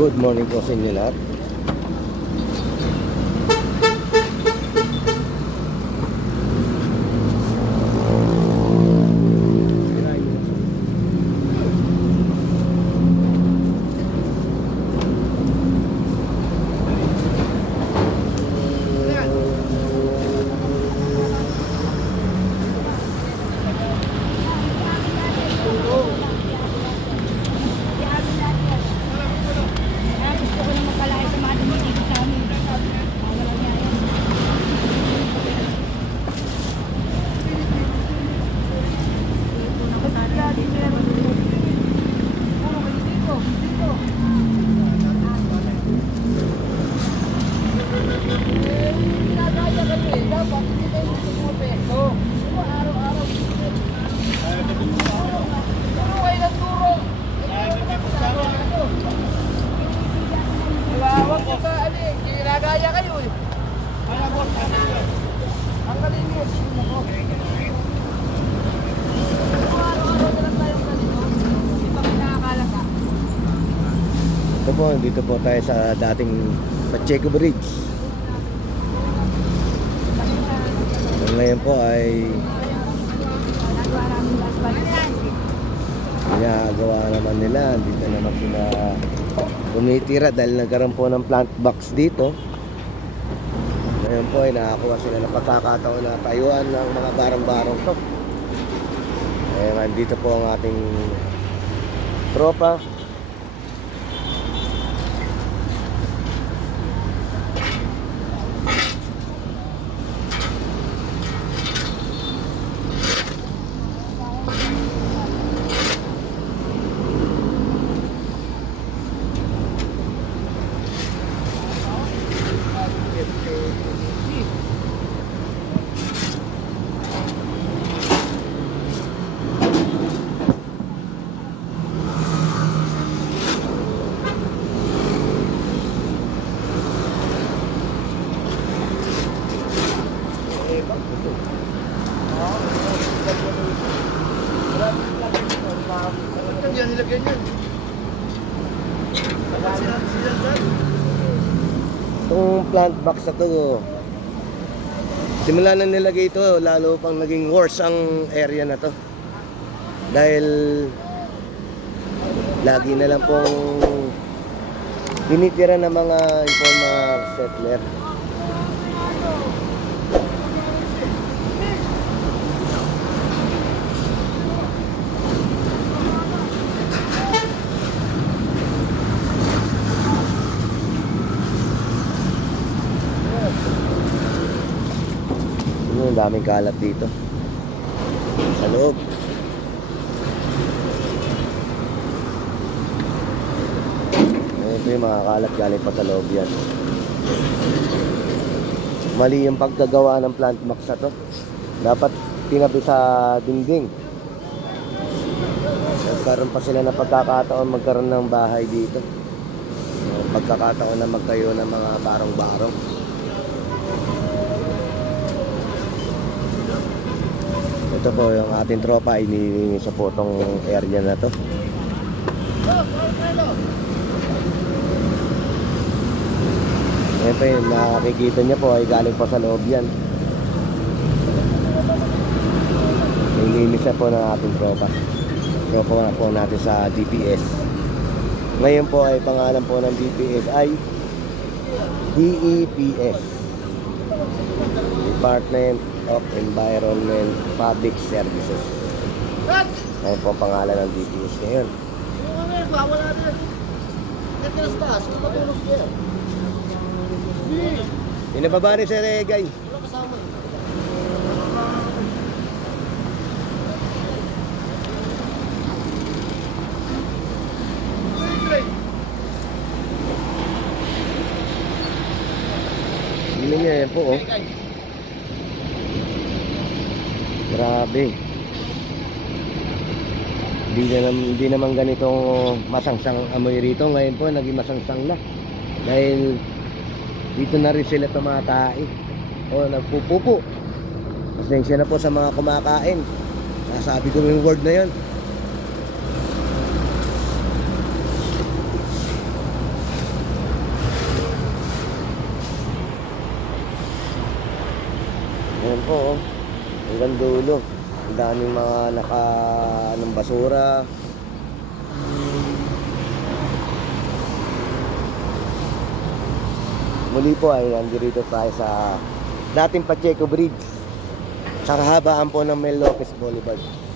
Good morning po sa inyo lahat. Ginagaya kayo eh. Ang kalinis. Araw-araw na lang tayong ganito. Hindi pa kayo nakakalaka. Ito po, dito po tayo sa dating Pacheco Bridge. Ngayon po ay ginagawa naman nila. Dito naman sila tumitira dahil nagkaroon po ng plant box dito. Ngayon po ay nakakuha sila ng pagkakataon na tayuan ng mga barang-barang to. Dito po ang ating tropa. Yan nilagyan yan. Itong plant box na to, simula na nilagay ito, lalo pang naging worse ang area na to. Dahil lagi na lang pong tinitira ng mga informal settler. Ang daming kalat dito sa loob. Ito yung mga kalat galing pa sa loob yan. Mali yung pagkagawa ng plant box na to. Dapat tinabi sa dingding. Nagkaroon pa sila ng pagkakataon magkaroon ng bahay dito. Pagkakataon na magtayo ng mga barong-barong. Ito po yung ating tropa, inilinis po itong area na to. Ito yung nakikita niya po ay galing pa sa loob yan. Nilinis na po ng ating tropa. Tropa na po natin sa DPS. Ngayon po ay pangalan po ng DPS ay DEPS, Department of Environment Public Services. Ayun po ang pangalan ng DPS ngayon. Wala din. Nagkilas taas. Ano matulog siya? Pinababa ni Sir Egay. Wala kasama eh. Hindi niya yan po, oh. Grabe. Hindi naman ganito masangsang amoy rito. Ngayon po naging masangsang na. Dahil dito na rin sila tumatay o nagpupupo. Pasensya na po sa mga kumakain. Nasabi ko yung word na yon. Ayan po, oh. Hanggang dulo. Ang daming mga anong basura. Muli po ay nandito tayo sa dating Pacheco Bridge. Sa kahabaan po ng Mel Lopez Boulevard.